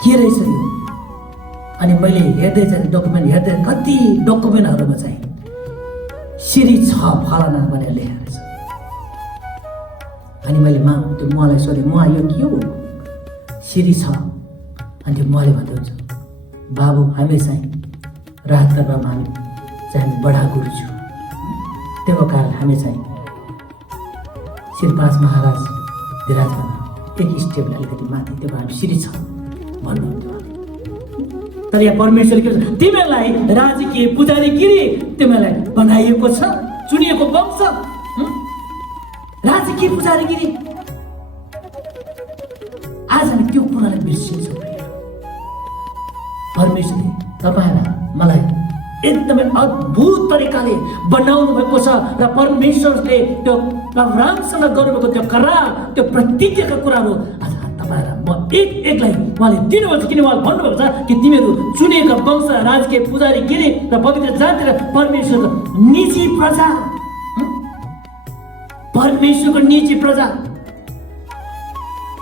के रहेछ यो। अनि मैले हेर्दै जाने डकुमेन्ट हेर्दै कति डकुमेन्टहरूमा चाहिँ श्री 6 फलाना भनेर लेखेको छ। अनि मैले त्यो उहाँलाई सोधेँ, यो के हो श्री 6? अनि त्यो उहाँले भन्नुहुन्छ, बाबु हामी चाहिँ राजदरबारमा हामी बडा गुरुज्यू, त्यो कारण हामी चाहिँ श्री 5 महाराज विराजमान एक स्टेप अलिकति माथि, त्यो हामी श्री 6 भन्नुहुन्छ। तर यहाँ परमेश्वरले के भन्छ, तिमीलाई राजकीय पुजारीगिरी तिमीलाई बनाइएको छ, चुनिएको वंश, राजकीय पुजारीगिरी। आज हामी त्यो कुरालाई बिर्सिन्छौँ। परमेश्वरले तपाईँलाई मलाई एकदमै अद्भुत तरिकाले बनाउनु भएको छ र परमेश्वरले त्यो अब्राहमसँग गर्नुभएको त्यो करार, त्यो प्रतिज्ञाका कुराहरू आज तपाईँलाई म एकलाई उहाँले दिनुभएको छ। किन उहाँले भन्नुभएको छ कि तिमीहरू चुनेको वंश, राजकीय पुजारीगिरी र पवित्र जाति र परमेश्वरको निजी प्रजा, परमेश्वरको निजी प्रजा।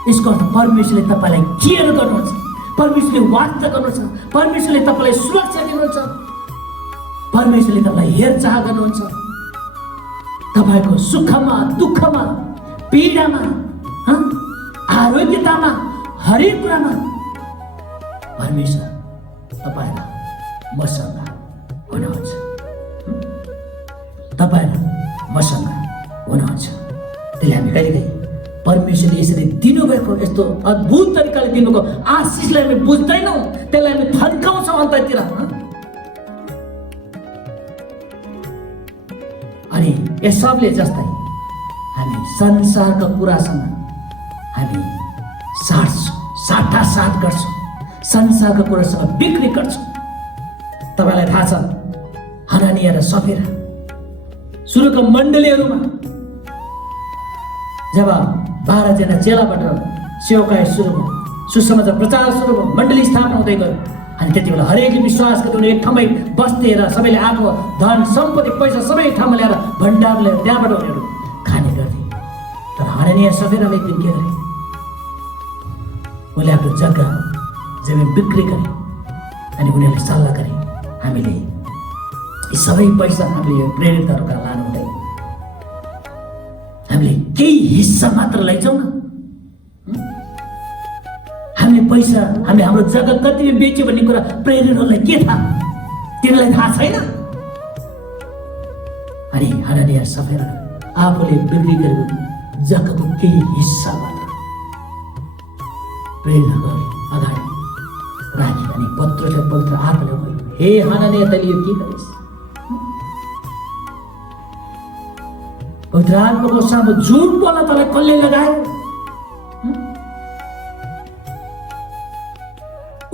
यसको अर्थ परमेश्वरले तपाईँलाई केयर गर्नुहुन्छ, परमेश्वरले वास्ता गर्नुहुन्छ, परमेश्वरले तपाईँलाई सुरक्षा दिनुहुन्छ, परमेश्वरले तपाईँलाई हेरचाह गर्नुहुन्छ। तपाईँको सुखमा, दुःखमा, पीडामा, आरोग्यतामा, हरेक कुरामा परमेश्वर तपाईँलाई मसँग हुनुहुन्छ, तपाईँलाई मसँग हुनुहुन्छ। त्यसले हामी कहिलेकाहीँ परमेश्वरले यसरी दिनुभएको यस्तो अद्भुत तरिकाले दिनुभएको आशिषलाई हामी बुझ्दैनौँ, त्यसलाई हामी थन्काउँछौँ अन्ततिर। अनि यस सबले जस्तै हामी संसारका कुरासँग हामी साट्छौँ, साटासाट गर्छौँ, संसारको कुरासँग बिक्री गर्छौँ। तपाईँलाई थाहा छ हननिया र सफेरा सुरुको मण्डलीहरूमा जब 12 जना चेलाबाट सेवकाई सुरुमा सुसमाचार प्रचार सुरुमा मण्डली स्थापना हुँदै गयो अनि त्यति बेला हरेकले विश्वास गर्दै एक ठाउँमै बस्थे र सबैले आफ्नो धन सम्पत्ति पैसा सबै ठाउँमा ल्याएर भण्डार ल्याएर त्यहाँबाट उनीहरू खाने गर्थे। तर हननिया सफेराले एक दिन के गरे, उनले आफ्नो जग्गा जमिन बिक्री गरे अनि उनीहरूले सल्लाह गरे, हामीले यी सबै पैसा हामीले प्रेरितहरूका लानु हुँदैन, हामीले केही हिस्सा मात्र लैजाउँ न। हामीले पैसा हामीले हाम्रो जग्गा कति बेच्यो भन्ने कुरा प्रेरितहरूलाई के थाहा, तिनीहरूलाई थाहा छैन। अनि हननिया सफेरा आफूले बिक्री गरेको जग्गाको केही हिस्सा मात्र प्रेरितहरू अगाडि राखी अनि पवित्र आत्माले भन्यो, हे हननिया तैँले यो के गरिस्? पवित्र आत्माको सामु झुट बोल्न तँलाई कसले लगायो?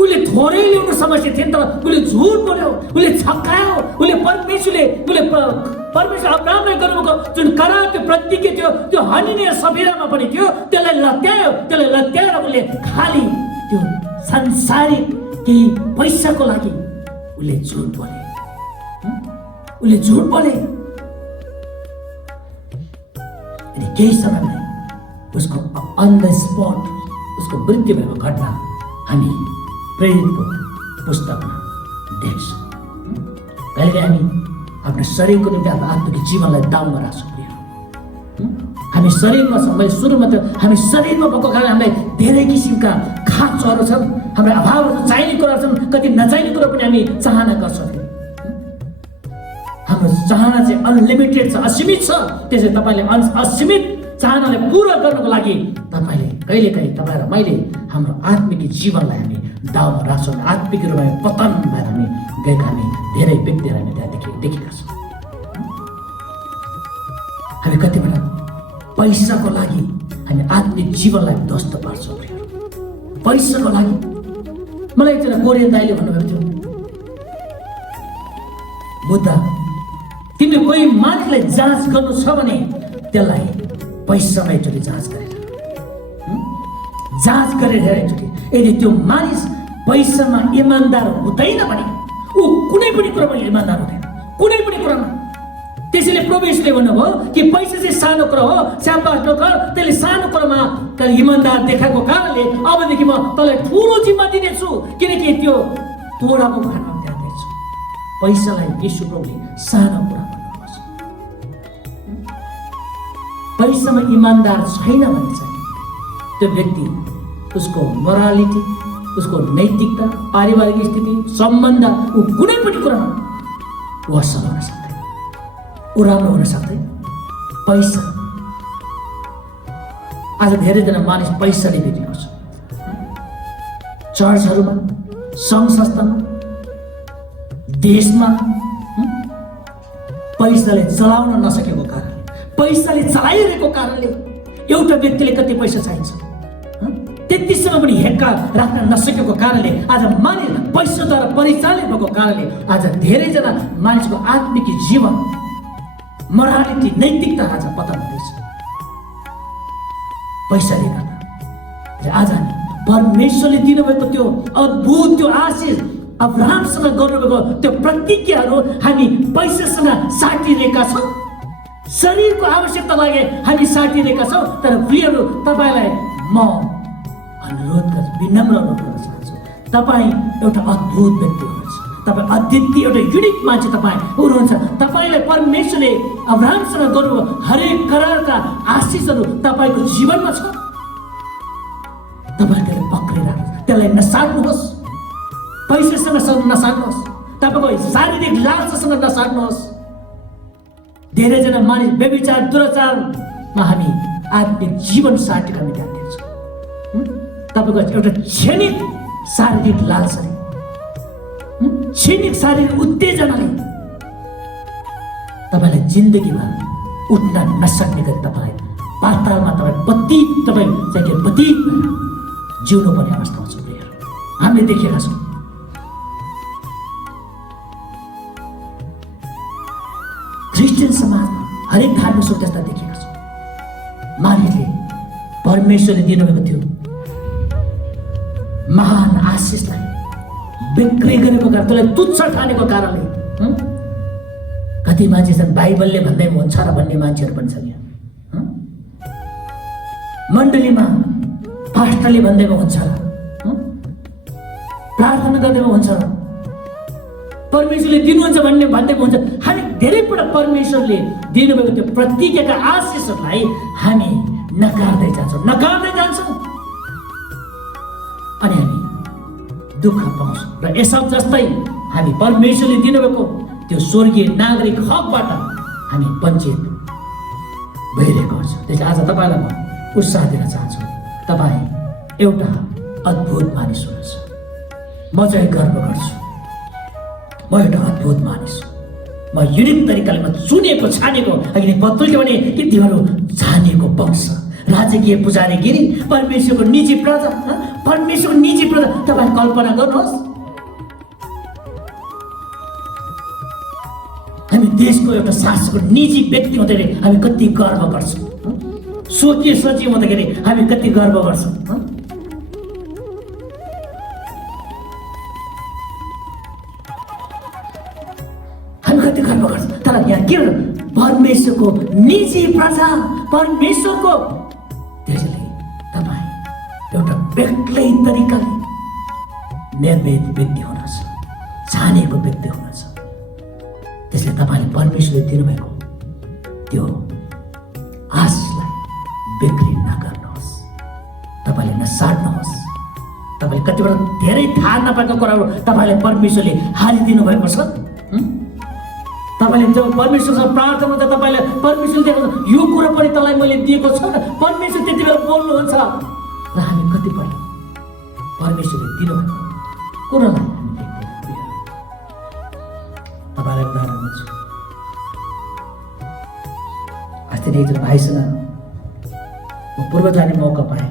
उसले थोरै ल्याउनु समस्या थिएन तर उसले झुट बोल्यो, उसले छक्कायो, उसले परमेश्वर अब्राहमले गर्नुभएको जुन करार त्यो प्रतिज्ञा थियो त्यो हननिया सफेरामा पनि थियो, त्यसलाई लत्याएर उसले खाली त्यो सांसारिक केही पैसाको लागि उसले झुट बोले। अनि केही समयमा उसको अन द स्पट उसको मृत्यु भएको घटना हामी प्रेरितको पुस्तकमा देख्छौँ। कहिले हामी आफ्नो शरीरको निम्ति आफ्नो आत्मिक जीवनलाई दाउमा राख्छौँ। हामी शरीरमा छौँ, मैले सुरुमा त हामी शरीरमा भएको कारण हामीलाई धेरै किसिमका खाँचोहरू छन्, हाम्रो अभावहरू चाहिने कुराहरू छन्, कति नचाहिने कुरा पनि हामी चाहना गर्छौँ। हाम्रो चाहना चाहिँ अनलिमिटेड छ, असीमित छ। त्यसैले तपाईँले असीमित चाहनालाई पुरा गर्नको लागि तपाईँले कहिलेकाहीँ तपाईँ र मैले हाम्रो आत्मिक जीवनलाई हामी दाउमा राख्छौँ। आत्मिक रूपमा पतन भएर हामी गएका हामी धेरै व्यक्तिहरू हामी त्यहाँ देखेका छौँ। हामी कति बेला पैसाको लागि हामी आत्मिक जीवनलाई ध्वस्त पार्छौँ। पैसाको लागि मलाई एकजना कोरियन दाइले भन्नुभएको थियो, बुद्ध तिमीले कोही मान्छेलाई जाँच गर्नु छ भने त्यसलाई पैसामा एकचोटि जाँच गरेर एकचोटि यदि त्यो मानिस पैसामा इमान्दार हुँदैन भने ऊ कुनै पनि कुरामा इमान्दार हुँदैन, कुनै पनि कुरामा। त्यसैले प्रभु येशूले भन्नुभयो कि पैसा चाहिँ सानो कुरा हो, स्याबास नगर, त्यसले सानो कुरामा तैँले इमान्दार देखाएको कारणले अबदेखि म तँलाई ठुलो जिम्मा दिनेछु, किनकि त्यो तोडाको घरमा ध्यान दिन्छु। पैसालाई येशू प्रभुले सानो कुरा भन्नुपर्छ। पैसामा इमान्दार छैन भने चाहिँ त्यो व्यक्ति उसको मोरालिटी, उसको नैतिकता, पारिवारिक स्थिति, सम्बन्ध, ऊ कुनै पनि कुरामा ऊ असल हुन सक्दैन, ऊ राम्रो हुन सक्दैन। पैसा आज धेरैजना मानिस पैसाले बिक्रेको छ। चर्चहरूमा, सङ्घ संस्थामा, देशमा पैसाले चलाउन नसकेको कारणले, पैसाले चलाइरहेको कारणले एउटा व्यक्तिले कति पैसा चाहिन्छ त्यतिसम्म पनि हेक्का राख्न नसकेको कारणले आज मानिस पैसाद्वारा परिचालित भएको कारणले आज धेरैजना मानिसको आत्मिक जीवन, मोरालिटी, नैतिकता आज पतन हुँदैछ पैसाले गर्दा। आज हामी परमेश्वरले दिनुभएको त्यो अद्भुत त्यो आशिष अब्राहमसँग गर्नुभएको त्यो प्रतिज्ञाहरू हामी पैसासँग साटिरहेका छौँ। शरीरको आवश्यकता लागि हामी साटिरहेका छौँ। तर प्रियहरू, तपाईँलाई म अनुरोध गर्छु, विनम्र अनुरोध गर्न चाहन्छु, तपाईँ एउटा अद्भुत व्यक्ति हुनुहुन्छ, तपाईँ अद्वितीय एउटा युनिक मान्छे तपाईँ हुनुहुन्छ। तपाईँलाई परमेश्वरले अब्राहमसँग गर्नुभयो हरेक करारका आशिषहरू तपाईँको जीवनमा छ। तपाईँ त्यसलाई पक्रिराख्नुहोस्, त्यसलाई नसाट्नुहोस्, पैसासँग नसाट्नुहोस्, तपाईँको शारीरिक लालसासँग नसाट्नुहोस्। धेरैजना मानिस व्यभिचार, दुराचारमा हामी आत्मिक जीवन साटेर हामी ध्यान दिन्छौँ। तपाईँको एउटा क्षणिक शारीरिक लालसाले, क्षणिक शारीरिक उत्तेजनाले तपाईँलाई जिन्दगीमा उठ्न नसक्ने गरी तपाईँ पातालमा तपाईँ जिउनु पर्ने अवस्थामा छौँ प्रियहरू। हामीले देखेका छौँ क्रिस्चियन समाजमा हरेक धार्मिक सो त्यस्ता देखेका छौँ। मानिसले परमेश्वरले दिनुभएको थियो महान आशिषलाई बिक्री गरेको कारण, त्यसलाई तुच्छ ठानेको कारणले कति मान्छे छन् बाइबलले भन्दैमा हुन्छ र भन्ने मान्छेहरू पनि छन् यहाँ। मण्डलीमा पास्टरले भन्दैमा हुन्छ र, प्रार्थना गर्दैमा हुन्छ र, परमेश्वरले दिनुहुन्छ भन्दैमा हुन्छ। हामी धेरैपल्ट परमेश्वरले दिनुभएको त्यो प्रतिज्ञाका आशिषहरूलाई हामी नकार्दै जान्छौँ अनि हामी दुःख पाउँछौँ र एसाउ जस्तै हामी परमेश्वरले दिनुभएको त्यो स्वर्गीय नागरिक हकबाट हामी वञ्चित भइरहेको हुन्छ। त्यसैले आज तपाईँलाई म उत्साह दिन चाहन्छु, तपाईँ एउटा अद्भुत मानिस हुनुहुन्छ। म चाहिँ गर्व गर्छु, म एउटा अद्भुत मानिस हुँ। म युनिक तरिकाले म चुनेको छानेको, अघि पत्रुले भने कि तिमीहरू छानेको वंश, राजकीय पुजारीगिरी, परमेश्वरको निजी प्रजा। तपाईँ कल्पना गर्नुहोस्, हामी देशको एउटा शासकको निजी व्यक्ति हुँदाखेरि हामी कति गर्व गर्छौँ। स्वकीय सचिव हुँदाखेरि हामी कति गर्व गर्छौँ। हामी कति गर्व गर्छौँ। तर यहाँ के परमेश्वरको निजी प्रजा, परमेश्वरको, त्यसैले तपाईँ एउटा बेग्लै तरिकाले निर्मित व्यक्ति हुनुहुन्छ, छानेको व्यक्ति हुनुहुन्छ। त्यसले तपाईँले परमेश्वरले दिनुभएको त्यो आशिषलाई बिक्री नगर्नुहोस्, तपाईँले नसाड्नुहोस्। तपाईँले कतिवटा धेरै थाहा नपाएको कुराहरू तपाईँलाई परमेश्वरले हालिदिनु भएको छ। तपाईँले जब परमेश्वरसँग प्रार्थना गर्दा तपाईँलाई परमेश्वरले दिएको यो कुरा पनि तँलाई मैले दिएको छु, परमेश्वर त्यति बेला बोल्नुहुन्छ र हामी कतिपल्ट परमेश्वरले दिनुभएको कुरालाई हामी देख्दैनौँ। तपाईँलाई उदाहरण दिन्छु। अस्ति एकजना भाइसँग म पूर्व जाने मौका पाएँ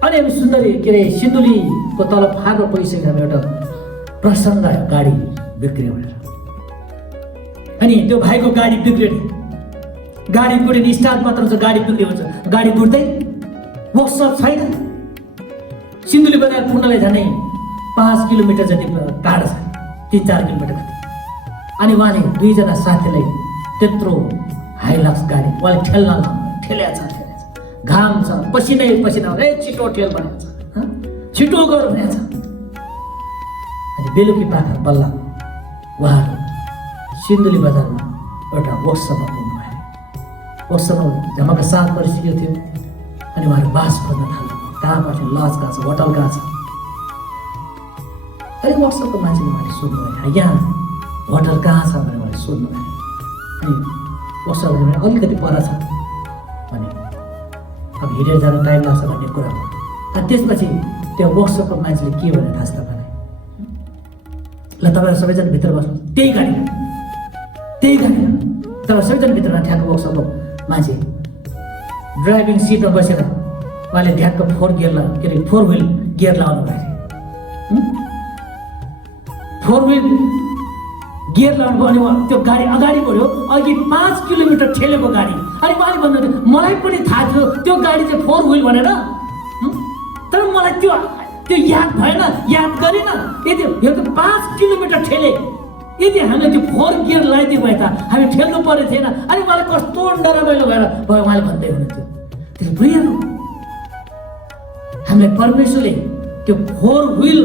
अनि हामी सुन्दरी के अरे सिन्धुलीको तल फार्मा पुगिसकेर हामी एउटा प्रसङ्ग आयो, गाडी बिक्री भनेर। अनि त्यो भाइको गाडी बिग्रियो नि, गाडी गुडिने स्टार्ट मात्र हुन्छ, गाडी बिक्री हुन्छ, गाडी गुड्दै वर्कसप छैन। सिन्धुली बजार पुग्नलाई झनै 5 किलोमिटर जति टाढा छ, 3-4 किलोमिटर। अनि उहाँले दुईजना साथीलाई त्यत्रो हाइलक्स गाडी उहाँले ठेल्या छ, घाम छ, पसिना छिटो ठेल भनेको छ, छिटो गर भनेको छ। अनि बेलुकी पाखा बल्ल उहाँहरू सिन्धुली बजारमा एउटा वर्कसपमा पुग्नुभयो। वर्कसपमा झमक्क 7 परिसकेको थियो। अनि उहाँहरू बास खोज्न थाल्नु, कहाँ पर्छ, लज कहाँ छ, होटल कहाँ छ। अनि वर्कसपको मान्छेले उहाँले सोध्नुभयो, यहाँ होटल कहाँ छ भनेर उहाँले सोध्नुभयो। अनि वर्कसपले भने अलिकति पर छ भने अब हिँडेर जानु टाइम लाग्छ भन्ने कुरा हो। अनि त्यसपछि त्यो वर्कसपको मान्छेले के भने थाहा छ तपाईँलाई? ल तपाईँहरू सबैजना भित्र बस्नु, त्यही गाडी तर सबैजना भित्रमा ठ्याक्क वर्कसपको मान्छे ड्राइभिङ सिटमा बसेर उहाँले ढ्याक्क 4 व्हिल गियर लाउनु भयो। 4 व्हिल गियर लाउनु भयो। अनि त्यो गाडी अगाडि बढ्यो, अघि 5 किलोमिटर ठेलेको गाडी। अनि उहाँले भन्नुहुन्थ्यो मलाई पनि थाहा थियो त्यो गाडी चाहिँ 4 व्हिल भनेर, तर मलाई त्यो याद भएन, याद गरेन। यदि यो त 5 किलोमिटर ठेले, यदि हामीले त्यो 4 गियर लगाइदियो भए त हामी ठेल्नु पर्ने थिएन। अनि मलाई कस्तो डरमाइलो भएर भयो उहाँले भन्दै हुनुहुन्थ्यो। त्यो प्रियहरू, हामीलाई परमेश्वरले त्यो 4 व्हिल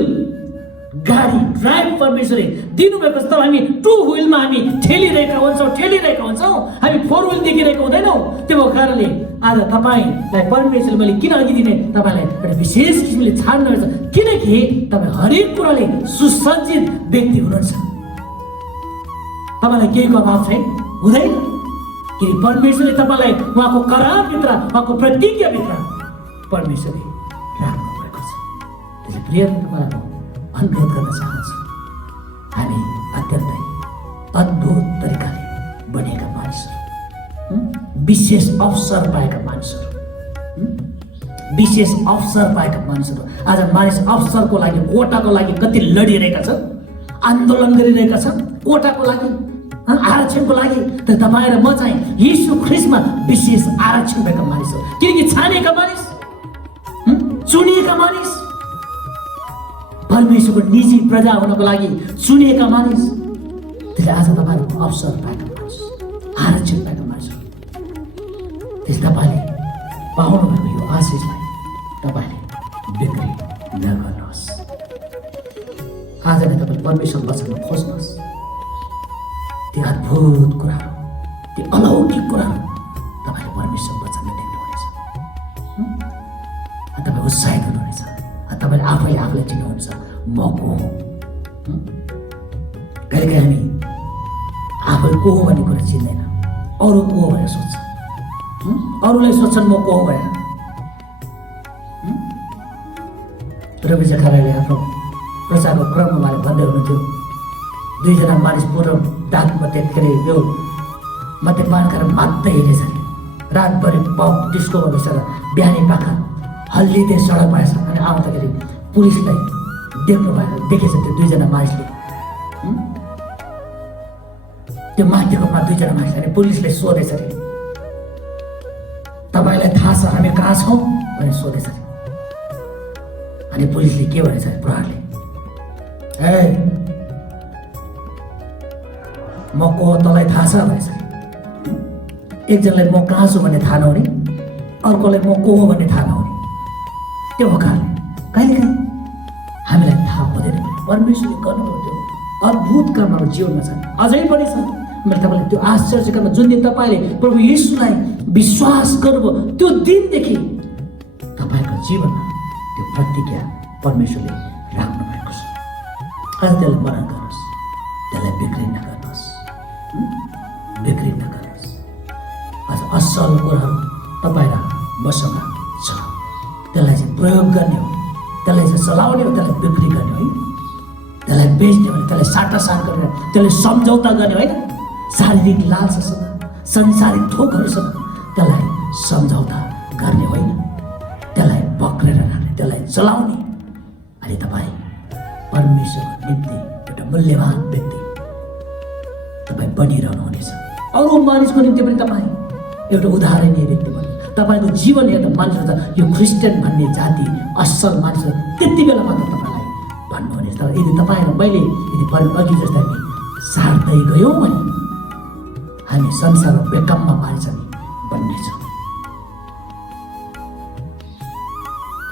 गाडी ड्राइभ परमेश्वरले दिनुभएको छ। हामी 2 व्हिलमा हामी ठेलिरहेका हुन्छौँ, हामी 4 व्हिल देखिरहेको हुँदैनौँ। त्यो कारणले आज तपाईँलाई परमेश्वरले मैले किन अघि दिने तपाईँलाई एउटा विशेष किसिमले छान्नुहुन्छ, किनकि तपाईँ हरेक कुराले सुसज्जित व्यक्ति हुनुहुन्छ। तपाईँलाई केहीको अभाव छैन, हुँदैन। किनकि परमेश्वरले तपाईँलाई उहाँको करारभित्र, उहाँको प्रतिज्ञाभित्र परमेश्वरले राख्नुभएको छ। त्यसले प्रिय तपाईँलाई अनुरोध गर्न चाहन्छु, हामी अत्यन्तै अद्भुत तरिकाले बनेका मानिसहरू, विशेष अवसर पाएका मानिसहरू, विशेष अवसर पाएका मानिसहरू आज मानिस अवसरको लागि कोटाको लागि कति लडिरहेका छन्, आन्दोलन गरिरहेका छन् कोटाको लागि, आरक्षणको लागि। तर तपाईँ र म चाहिँ यीशु ख्रीष्टमा विशेष आरक्षण भएका मानिस हो, किनकि छानिएका मानिस, चुनिएका मानिस, परमेश्वरको निजी प्रजा हुनको लागि चुनिएका मानिस। त्यसले आज तपाईँको अवसर पाएका मानिस, आरक्षण पाएका मानिस। त्यसले तपाईँले पाउनुभएको यो आशिषलाई तपाईँले बिक्री नगर्नुहोस्। आज नै तपाईँले परमेश्वर वचनमा खोज्नुहोस्। त्यो अद्भुत कुराहरू, त्यो अलौकिक कुराहरू तपाईँले परमेश्वर वचनमा देख्नुहुनेछ। तपाईँ उत्साहित हुनुहुनेछ। तपाईँले आफैले आफूलाई चिन्नुहुन्छ, म को हो। कहिलेकाहीँ हामी आफै को हो भन्ने कुरा चिन्दैन, अरू को हो भनेर सोध्छ। अरूलाई सोध्छन् म को हो भनेर। रवि खराले आफ्नो प्रचारको क्रममा उहाँले भन्दै हुनुहुन्थ्यो, दुईजना मानिस पूर्व डाकमा त्यतिखेर यो मध्यपान गरेर मात्रै हिँडेछ अरे, रातभरि पप डिस्को भएछ र बिहानै पाखा हल्लिँदै सडक भएछ। अनि आउँदाखेरि पुलिसलाई देखेछ त्यो दुईजना मानिसले, त्यो माथिको दुईजना मानिसले। पुलिसले सोधेछ अरे, तपाईँलाई थाहा छ हामी कहाँ छौँ भनेर सोधेछ अरे। अनि पुलिसले के भनेछ प्रहरले, ए म को हो तँलाई थाहा छ भनेछ। एकजनालाई म कहाँ छु भन्ने थाहा नहुने, अर्कोलाई म को हो भन्ने थाहा नहुने। त्यो हो कारण कहिलेकाहीँ हामीलाई थाहा हुँदैन। परमेश्वरले गर्नुभयो त्यो अद्भुत काम हाम्रो जीवनमा छ, अझै पनि छ। मैले तपाईँलाई त्यो आश्चर्यकरमा जुन दिन तपाईँले प्रभु येशूलाई विश्वास गर्नुभयो त्यो दिनदेखि तपाईँको जीवनमा त्यो प्रतिज्ञा परमेश्वरले राख्नु भएको छ। आज त्यसलाई मरण गर्नुहोस्, त्यसलाई बिक्री नगर्नुहोस्, बिक्री नगर्नुहोस्। आज असल कुराहरू तपाईँ र मसँग छ, त्यसलाई चाहिँ प्रयोग गर्ने हो, त्यसलाई चाहिँ चलाउने हो, त्यसलाई बिक्री गर्ने होइन, त्यसलाई बेच्ने हो, त्यसलाई साटासाट गर्ने, त्यसलाई सम्झौता गर्ने होइन। शारीरिक लालसासँग, संसारिक थोकहरूसँग त्यसलाई सम्झौता गर्ने होइन, त्यसलाई पक्रेर राख्ने, त्यसलाई चलाउने। अनि तपाईँ परमेश्वरको निम्ति एउटा मूल्यवान व्यक्ति तपाईँ बनिरहनुहुनेछ। अरू मानिसको निम्ति पनि तपाईँ एउटा उदाहरणीय व्यक्ति बन्नु। तपाईँको जीवन हेर्दा मानिसहरू त यो क्रिस्चियन भन्ने जाति असल मानिसहरू त्यति बेला मात्र तपाईँलाई भन्नुहुनेछ। तर यदि तपाईँ र मैले यदि अघि जस्तै हामी सार्दै गयौँ भने हामी संसारमा बेकममा मानिस हामी बन्नेछौँ।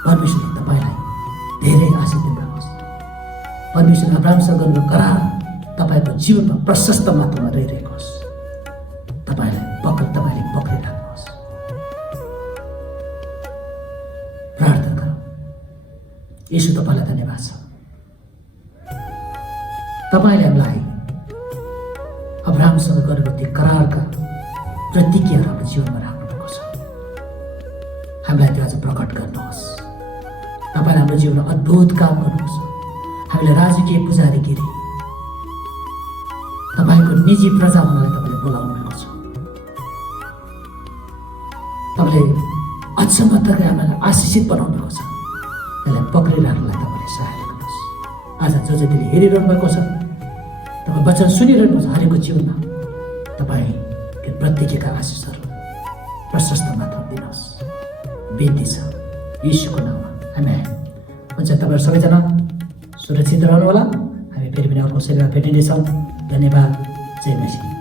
परमेश्वरले तपाईँलाई धेरै आशीष दिनुहोस्। परमेश्वर अब्राहमसँग गर्नुको करार तपाईँको जीवनमा प्रशस्त मात्रामा रहिरहेको होस्। तपाईँले पक्रिराख्नुहोस्। प्रार्थना गरौँ। येशू तपाईँलाई धन्यवाद छ, तपाईँले हामीलाई अब्राहमसँग गरेको ती करारका प्रतिज्ञाहरू हाम्रो जीवनमा राख्नुभएको छ। हामीलाई त्यो आज प्रकट गर्नुहोस्। तपाईँले हाम्रो जीवनमा अद्भुत काम गर्नुहोस्। हामीले राजकीय पुजारीगिरी तपाईँको निजी प्रजा हुनलाई तपाईँले बोलाउनु भएको छ। तपाईँले अझसम्म तक हामीलाई आशिषित बनाउनु भएको छ। त्यसलाई पक्रिराख्नलाई तपाईँले सहायता गर्नुहोस्। आज जो जतिले हेरिरहनु भएको छ, तपाईँ वचन सुनिरहनु भएको छ, हरेकको जीवनमा तपाईँको प्रतिज्ञाका आशिषहरू प्रशस्त मात्रामा दिनुहोस्। बिन्ती छ येशूको नाममा, आमेन। हुन्छ, तपाईँहरू सबैजना सुरक्षित रहनुहोला। हामी फेरि पनि अर्को सेवा भेटिनेछौँ। धन्यवाद। जय मसीह।